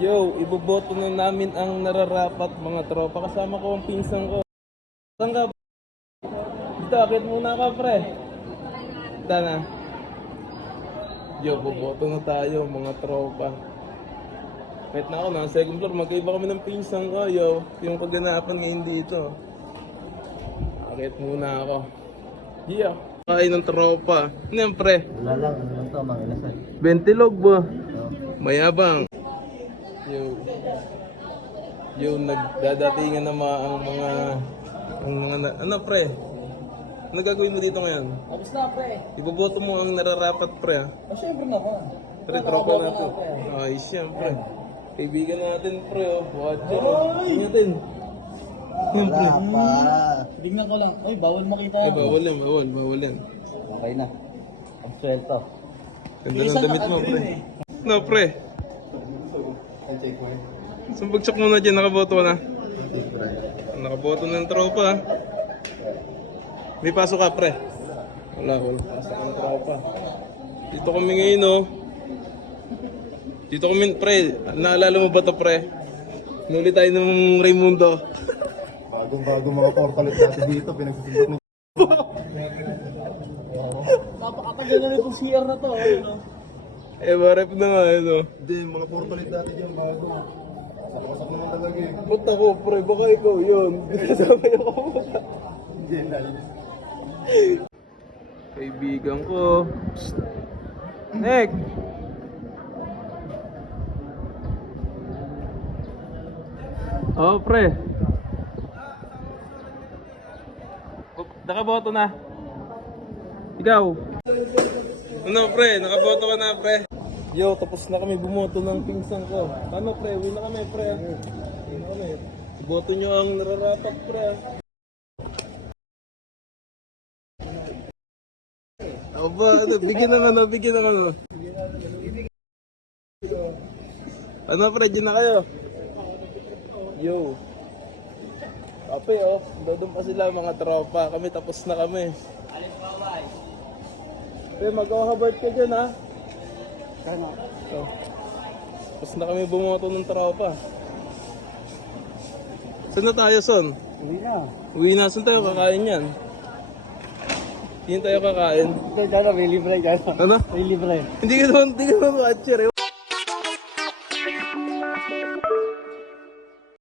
Yo, iboboto na namin ang nararapat mga tropa. Kasama ko ang pinsan ko. Saan ka? Dito, akit muna ka, pre. Dito na. Yo, boboto na tayo mga tropa. Kahit na ako, nasa second floor, magkaiba kami ng pinsan ko. Yo, yung kaganapan ngayon dito. Akit muna ako. Yeah. Kain ng tropa. Ano yan, pre? Wala lang, ano lang to, mga ilasan. 20 log ba? Mayabang. Yung nagdadatingan na ang mga ano pre? Ano gagawin mo dito ngayon? Tapos na, pre. Iboboto mo ang nararapat pre ha? Siyempre naman. Pre, tropa natin. Ay, siyempre. Kaibigan natin pre oh. Watcher oh. Ingatin. Siyempre. Wala pa. Tignan ko lang. Uy, bawal makita. Ay, bawal yan, bawal yan. Okay na. Ang swelto. Ganda ng damit mo pre. No pre. Sumbagsak mo na dyan, nakaboto ka na. Nakaboto ng tropa ha. May pasok ka pre. Wala pasok ng tropa. Dito kami ngayon oh. Dito kami pre, naalala mo ba to pre? Nuli tayo ng Raimundo. Bagong-bago mga portalit natin dito, pinagsisindak ng Napakatagal na itong CR na to. Ano? Eh, marep na nga ano. Hindi, mga portalit natin yung bago. Sasak naman talaga eh. Ba't ako pre, baka ikaw yun. Kasama yung kamuta. Hindi, lalo. Kaibigan ko. Psst. Nick! Oh, pre. Nakaboto na. Ikaw. Ano, pre? Nakaboto ka na, pre. Yo, tapos na kami bumoto ng pinsan ko. Ano, pre? Uwi na kami, pre. Uwi na kami. Iboto nyo ang nararapat, pre. Aba, ano? Bigyan ng ano, bigyan ng ano. Ano, pre? Diyan na kayo. Yo. Kape oh, doon pa sila mga tropa. Kami tapos na kami. Pero mag-habard ka dyan ha. Kano? So, tapos na kami bumoto ng tropa. Saan na tayo, Son? Uwi na. Uwi na. Saan tayo kakain yan? Hindi tayo kakain. Ikaw dyan, may libre dyan. Ano? May libre. Hindi ka naman watcher eh.